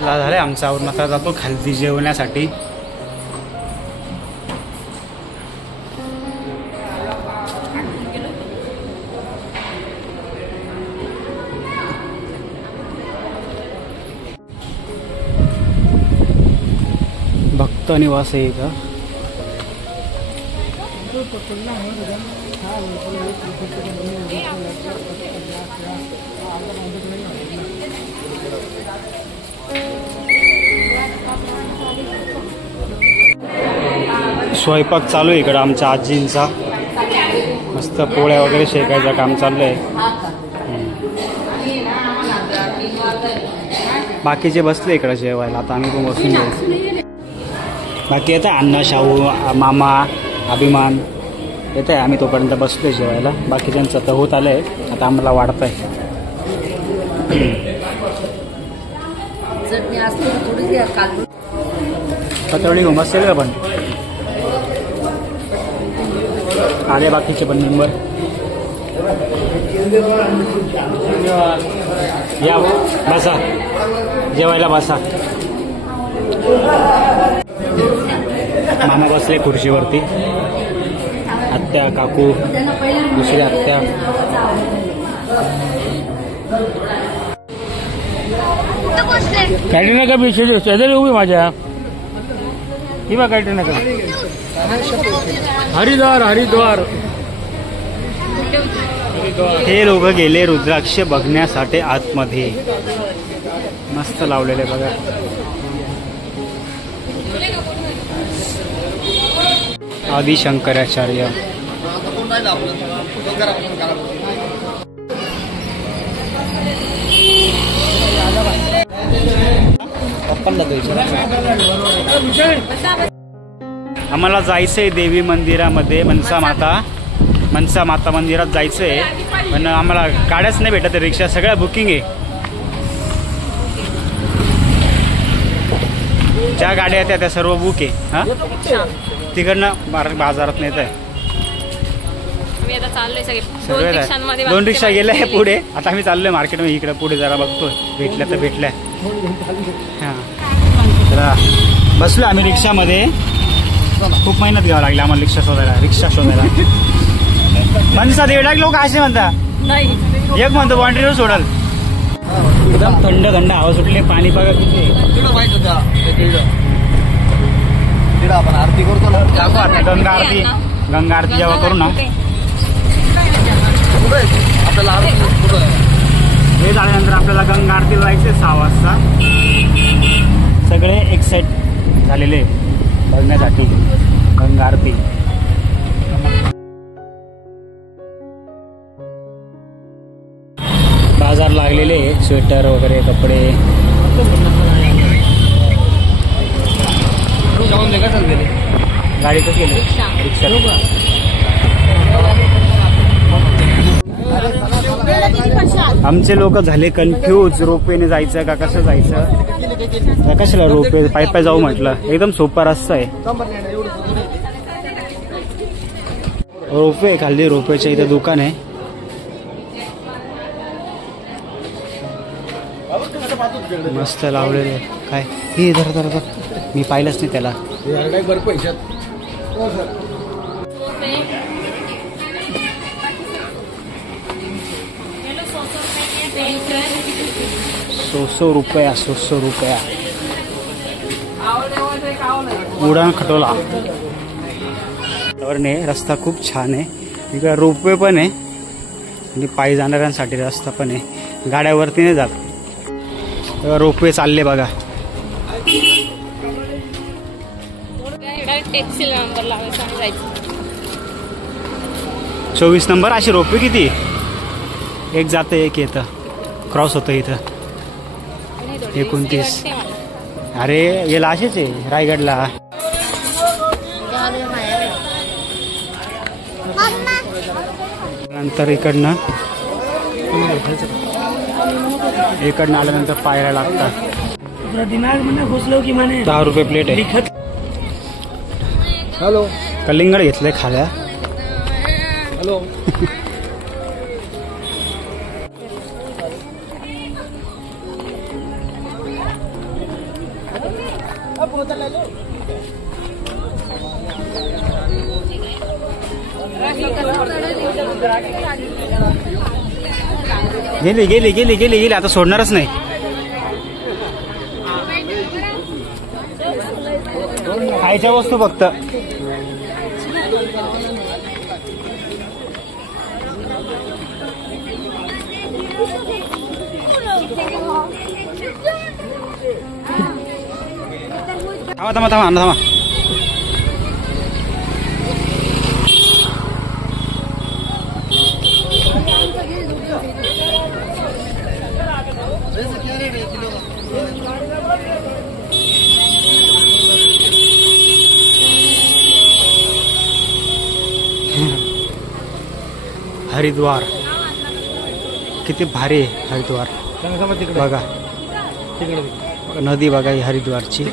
झालंय आमचा आवरून. आता जातो खालती जेवण्यासाठी. भक्त निवास आहे का? स्वयंपाक चालू आहे इकडं आमच्या आजींचा. मस्त पोळ्या वगैरे शेकायचं काम चाललंय. बाकीचे बसले इकडं जेवायला. आता आम्ही पण बसून जाऊ. बाकी येत आहे अण्णा, शाहू, मामा, अभिमान येत आहे. आम्ही तोपर्यंत बसलोय जेवायला. बाकीच्यांचं तर होत आलंय. आता आम्हाला वाढत आहे. पतळी घेऊन बसेल का पण आले बाकीचे पण मेंबर. या बसा जेवायला बसा. मामा बसले खुर्चीवरती. आत्या, काकू, दुसरी आत्या. कॅटरीना का विषय शेजारी उभी माझ्या किंवा कॅटरीना का हरिद्वार हरिद्वार. हे लोक गेले रुद्राक्ष बघण्यासाठी आतमध्ये. मस्त लावलेले बघा. आदि शंकराचार्य. आम्हाला जायचंय देवी मंदिरामध्ये. मनसा माता मंदिरात जायचंय. पण आम्हाला गाड्याच नाही भेटत. रिक्षा सगळ्या बुकिंग आहे. ज्या गाड्या आहेत त्या सर्व बुक आहे. हां तिकडनं बाजारात नेत आहे. दोन रिक्षा गेल्या पुढे. आता आम्ही चाललोय मार्केटमध्ये. इकडे पुढे जरा बघतोय भेटल्या तर भेटल्या. हां तर बसलो आम्ही रिक्षामध्ये. खूप मेहनत घ्यावं लागली आम्हाला रिक्षा शोधायला. मनसा 1.5 लोक असे म्हणता. एक म्हणतो बाउंड्रीवर सोडाल. एकदम थंड थंड हवा सुटले. पाणी बघा किती. आपण आरती करतो ना. गंगा आरती जेव्हा करू ना आपल्याला हे झाल्यानंतर आपल्याला गंगा आरतीला जायचे 6 वाजता. सगळे एक्साइट झालेले बघण्यासाठी गंगा आरती. बाजार लागलेले स्वेटर वगैरे कपडे. गाडीतच गेले रिक्षा. आमचे लोक झाले कन्फ्यूज. रोपवेने जायचं का कसं जायचं. कशाला रोपवे पाय पाय जाऊ म्हटलं. एकदम सोपा रस्ता आहे. रोपवे खाली. रोपवेच्या इथे दुकान आहे. मस्त लावलेले. काय हे धर मी पाहिलंच नाही त्याला. ₹100 रुपया. उडान खटोला. रस्ता खूप छान आहे. इकडे रोपवे पण आहे आणि पायी जाणाऱ्यांसाठी रस्ता पण आहे. गाड्यावरती नाही जात. रोपवे चालले बघा. 24 नंबर. अशी रोपवे किती. एक जातं एक येतं. क्रॉस होतं इथं. 29. अरे याला असेच आहे रायगडला. नंतर इकडनं आल्यानंतर पायऱ्या लागतात. दिमाग मध्ये घुसलो की म्हणे 10 रुपये प्लेट आहे. हॅलो कलिंगड घेतलंय खाल्या. हॅलो गेली गेली गेली गेली गेली आता सोडणारच नाही. खायच्या वस्तू फक्त. थांबा थांबा थांबा थांबा. हरिद्वार किती भारी आहे हरिद्वार. बघा नदी बघा ही हरिद्वारची.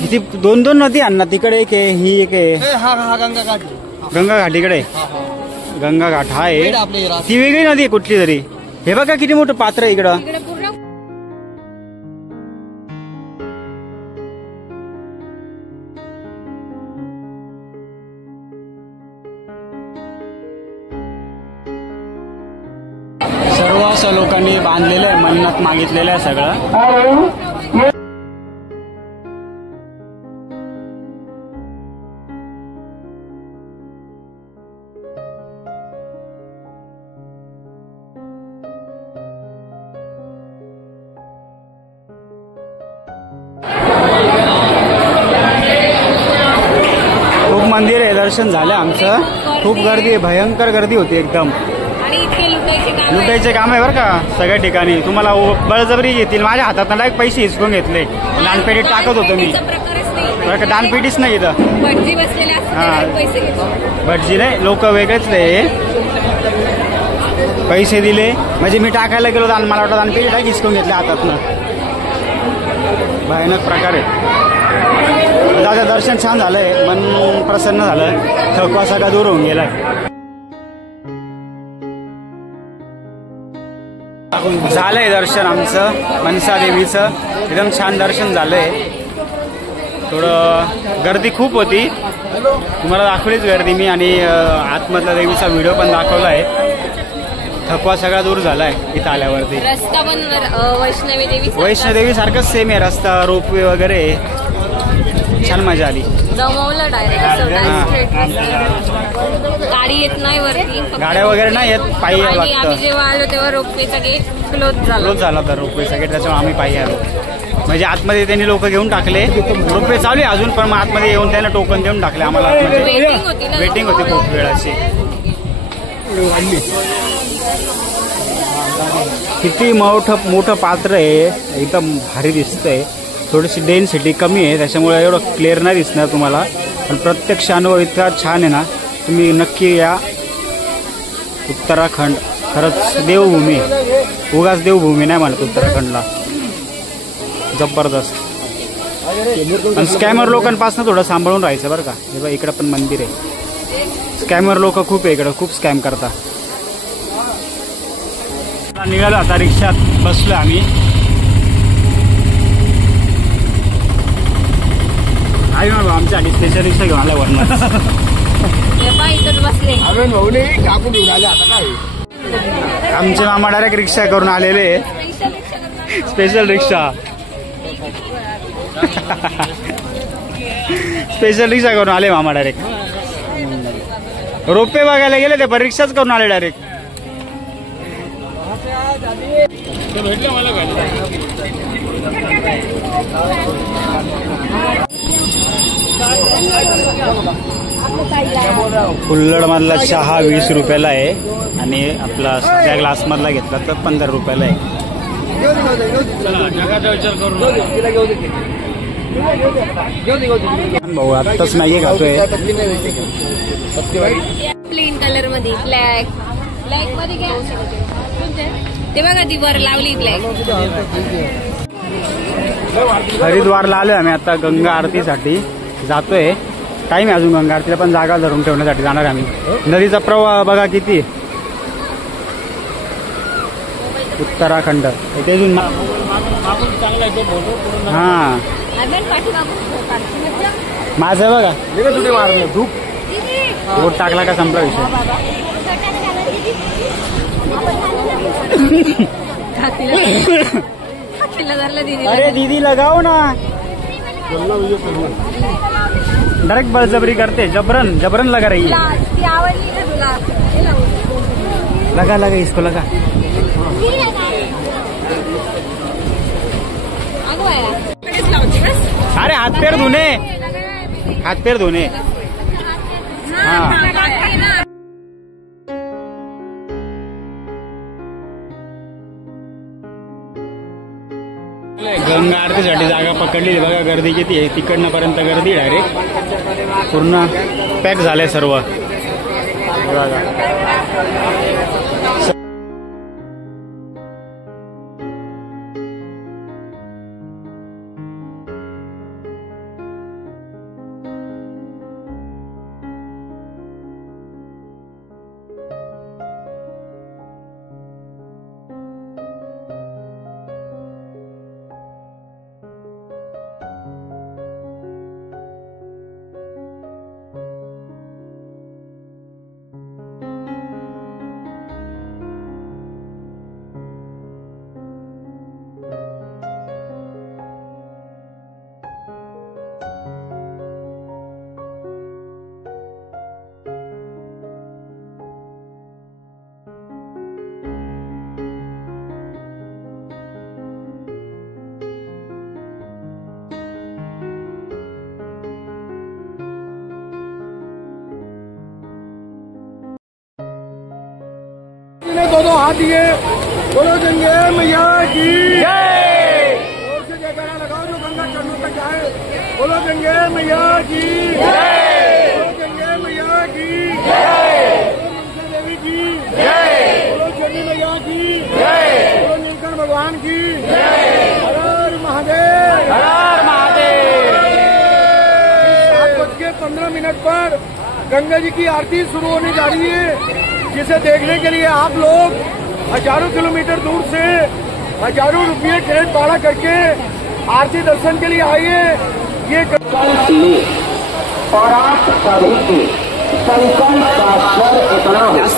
किती दोन दोन नदी आहे ना तिकडे. एक आहे ही एक आहे गंगा घाट. इकडे गंगा घाट हा आहे. ती वेगळी नदी आहे कुठली तरी. हे बघा किती मोठं पात्र आहे इकडं. सर्व असं लोकांनी बांधलेलं आहे. मन्नत मागितलेलं आहे सगळं. खूप मंदिर आहे. दर्शन झालं आमचं. खूप गर्दी आहे. भयंकर गर्दी होती एकदम. लुटायचे काम आहे बरं का सगळ्या ठिकाणी. तुम्हाला बळजबरी घेतील. माझ्या हातात डायरेक्ट पैसे हिसकून घेतले. दानपेटीत टाकत होतो मी बरं का. दानपेटीच नाही इथं. हा भटजी नाही लोक वेगळेच नाही. पैसे दिले म्हणजे मी टाकायला गेलो. मला वाटतं दानपेटी टाक हिसकून घेतले हातातनं. भयानक प्रकार आहे. दादा दर्शन छान झालंय. मन प्रसन्न झालं. थकवा सगळा दूर होऊन गेलाय. झालंय दर्शन आमचं मनसा देवीचं. एकदम छान दर्शन झालंय. थोडं गर्दी खूप होती. तुम्हाला दाखवलीच गर्दी मी. आणि आतमधला देवीचा व्हिडिओ पण दाखवला आहे. थकवा सगळा दूर झालाय इथं आल्यावरती. रस्ता पण वैष्णोदेवी सारखंच सेम आहे रस्ता. रोपवे वगैरे छान मजा आली. जमवलं डायरेक्ट. गाडी येत नाही वरती. गाड्या वगैरे नाही येत. पायी आम्ही जेव्हा आलो तेव्हा रोपवेचा गेट क्लोज झाला होता. रोपवेचा गेट त्याच्यामुळे आम्ही पायी आलो. म्हणजे आतमध्ये त्यांनी लोक घेऊन टाकले. रोपवे चालू आहे अजून पण. मग आतमध्ये येऊन त्यांना टोकन देऊन टाकले आम्हाला. वेटिंग होती खूप वेळाची. किती मोठं पात्र आहे. एकदम भारी दिसतंय. थोडीशी डेन्सिटी कमी आहे त्याच्यामुळे एवढं क्लिअर नाही दिसणार तुम्हाला. पण प्रत्यक्ष अनुभव इतका छान आहे ना. तुम्ही नक्की या. उत्तराखंड खरंच देवभूमी. उगाच देवभूमी नाही म्हणत उत्तराखंडला. जबरदस्त. पण स्कॅमर लोकांपासून थोडं सांभाळून राहायचं बरं का. हे बघा इकडं पण मंदिर आहे. स्कॅमर लोक खूप आहे इकडं. खूप स्कॅम करतात. निघालो आता. रिक्षात बसलो आम्ही. आई बाबा आमच्या आधी स्पेशल रिक्षा घेऊन आल्या वरनं. आमचे मामा डायरेक्ट रिक्षा करून आलेले. स्पेशल रिक्षा. स्पेशल रिक्षा करून आले मामा डायरेक्ट. रोपे बघायला गेले ते पण रिक्षाच करून आले डायरेक्ट. कुल्हड मधला चहा 20 रुपयाला आहे. आणि आपला त्या ग्लास मधला घेतला तर 15 रुपयाला आहे. भाऊ आत्ताच मॅगी खातोय. प्लेन कलर मध्ये ब्लॅक मध्ये घ्या. ते बघा ती वर लावली ब्लॅक. हरिद्वारला आलोय आम्ही आता गंगा आरतीसाठी. जातोय. टाइम आहे अजून गंगा आरतीला पण जागा धरून ठेवण्यासाठी जाणार आम्ही. नदीचा प्रवाह बघा किती. उत्तराखंड इथे अजून हा माझं बघा धूप बोट टाकला का संपला विषय. अरे दीदी लगाओ ना. डायरेक्ट बळजबरी करते. जबरन जबरन लगा रही है. लगा लगा इसको लगा. अरे हाथ पैर धुने. हाथ पैर धुने. हाँ गंगा आरतीसाठी जागा पकडली बघा. गर्दी किती आहे. तिकडनं पर्यंत गर्दी डायरेक्ट पूर्ण पॅक झालंय सर्व बघा. दोनों हाथ दिए. बोलो गंगे मैया की जय. जोर से जयकारा लगाओ जो गंगा चरणों तक जाए. बोलो गंगे मैया की जय. बोलो गंगे मैया की जय. बोलो मनसा देवी की जय. बोलो चंडी मैया की जय. बोलो नीलकंठ भगवान की जय. हर हर महादेव. हर हर महादेव. 7:15 पर गंगा जी की आरती शुरू होने जा रही है, जिसे देखने के लिए आप लोग हजारों किलोमीटर दूर से हजारों रुपये क्रेडिट भाड़ा करके आरती दर्शन के लिए आइए. ये और आप सभी की संकल्प का स्वर इतना हो.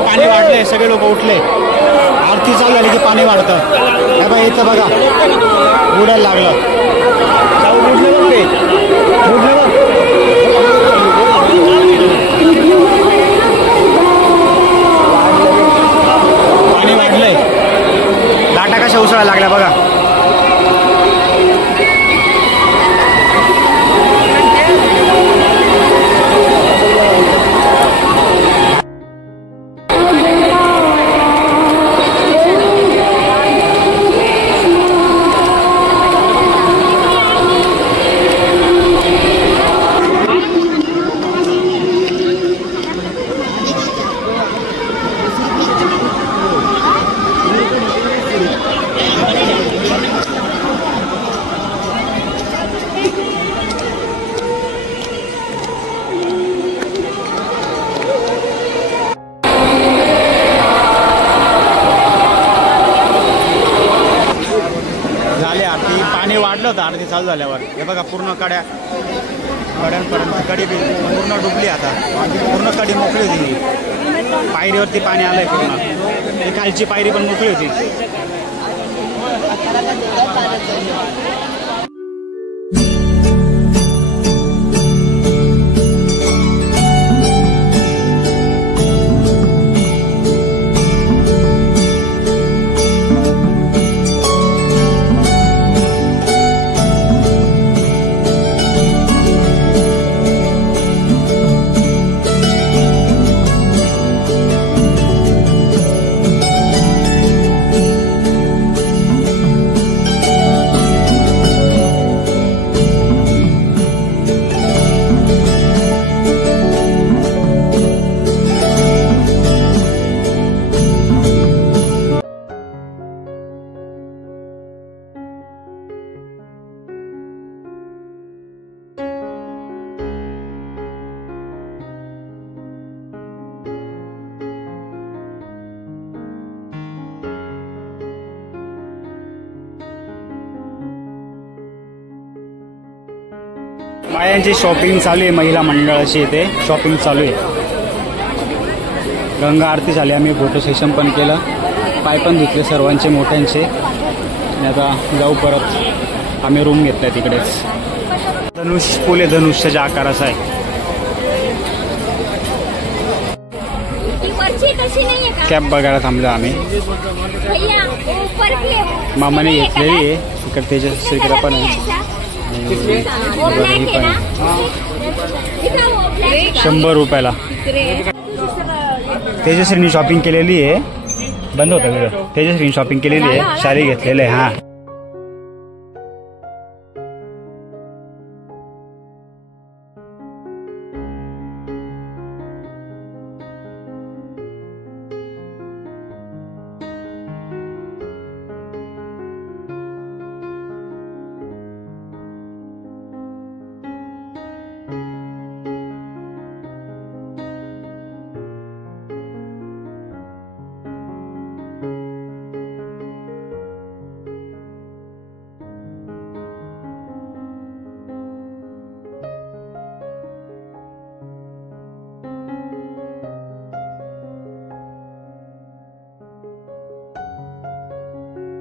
पाणी वाढलंय. सगळे लोक उठले. आरती चालू झाली की पाणी वाढतं. हे बघा इथं बघा बुडायला लागलं. बुडलं बघ ते. बुडलं बघ. पाणी वाढलंय. लाटा कशा उसळायला लागल्या बघा. पाणी वाढलं होतं आरती चालू झाल्यावर. हे बघा पूर्ण कड्या कड्यांपर्यंत कडी पूर्ण डुबली आता पूर्ण कडी मोकळी होती पायरीवरती पाणी आलंय पूर्ण ती खालची पायरी पण मोकळी होती बायांची शॉपिंग चालू आहे महिला मंडळाची इथे शॉपिंग चालू आहे गंगा आरती झाली आम्ही फोटो सेशन पण केलं पाय पण धुतले सर्वांचे मोठ्यांचे आणि आता जाऊ परत आम्ही रूम घेतलाय तिकडेच धनुष पूल आहे धनुष्याच्या आकाराचा आहे कॅब बघायला थांबलो आम्ही मामाने घेतलेली आहे इकडे तेजश्रीकडे पण आहे 100 रुपयाला तेजश्रीनी शॉपिंग केलेली आहे बंद होतं तेजश्रीनी शॉपिंग केलेली आहे शाली घेतलेलं आहे हा